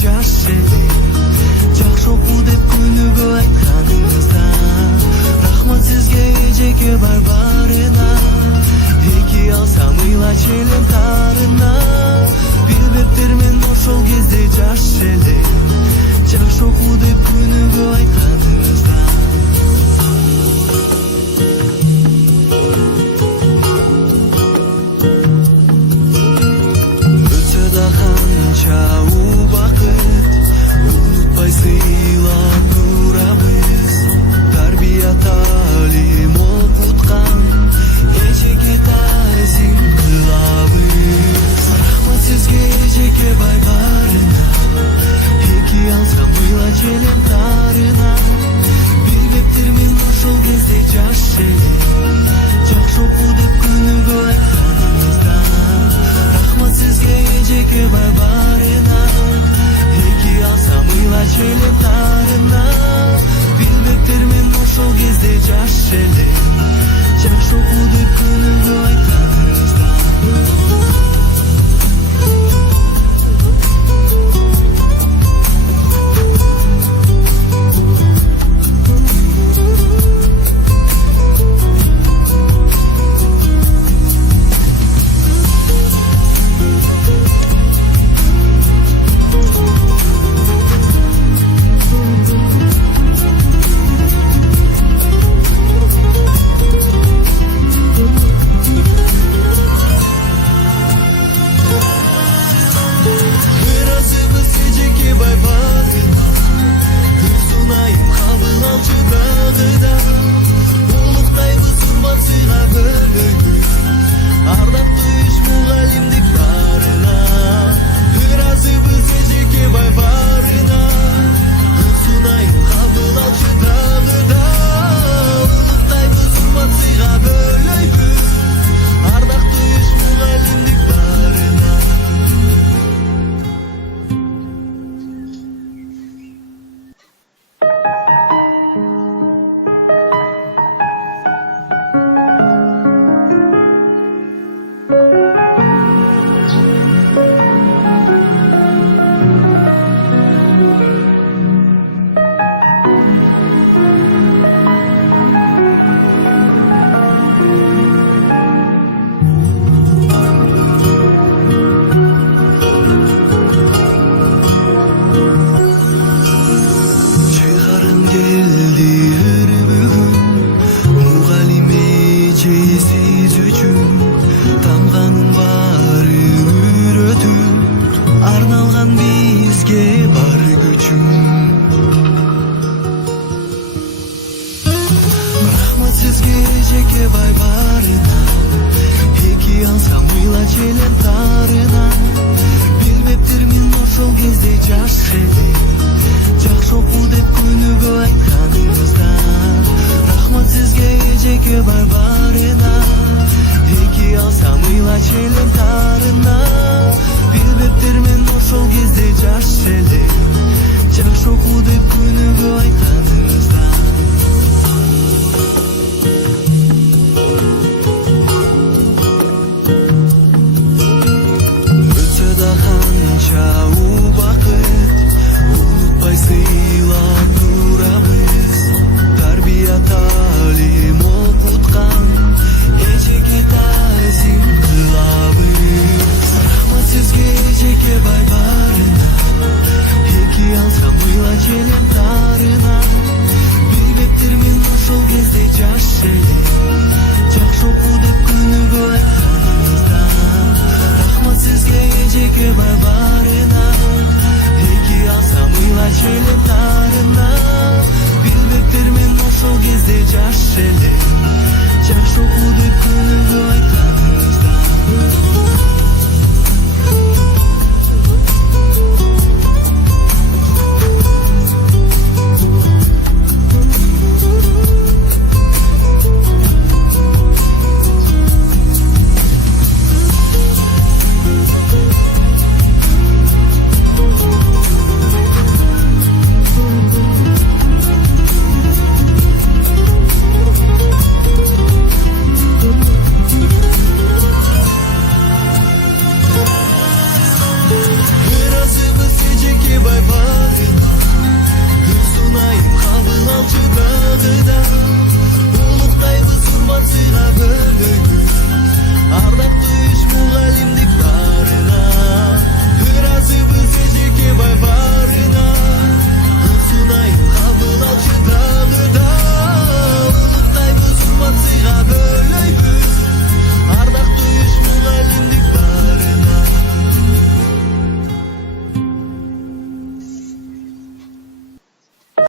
жаш элем жакшы окуу деп күнүгө айтканыңызда рахмат сизге эжеке барбарына эки алсам ыйлач элем тарына билбептир мен ошол кезде жаш элем жакшы окуу деп күнүгө айтканыңызда өтсө да канча убакыт унутпай сыйлап турабыз тарбия таалим окуткан эжеке таазим кылабыз рахмат сизге эжеке байбарына эки алсам ыйлач элем тарына билбептир мен ошол кезде жаш элем жакшы окуу деп күнүгө айтканыңызда рахмат сизге эжеке байбарына эки алсам ыйлач элем тарына билбептир мен ошол кезде жаш элем жакшы окуу деп күнүгө айтканыңызда Biz Ejekебay barына Sunayım kabul alчы дагыда Улуктайбыз урмат сыйга бөлөгүн Ардақты үч мугалимдик барына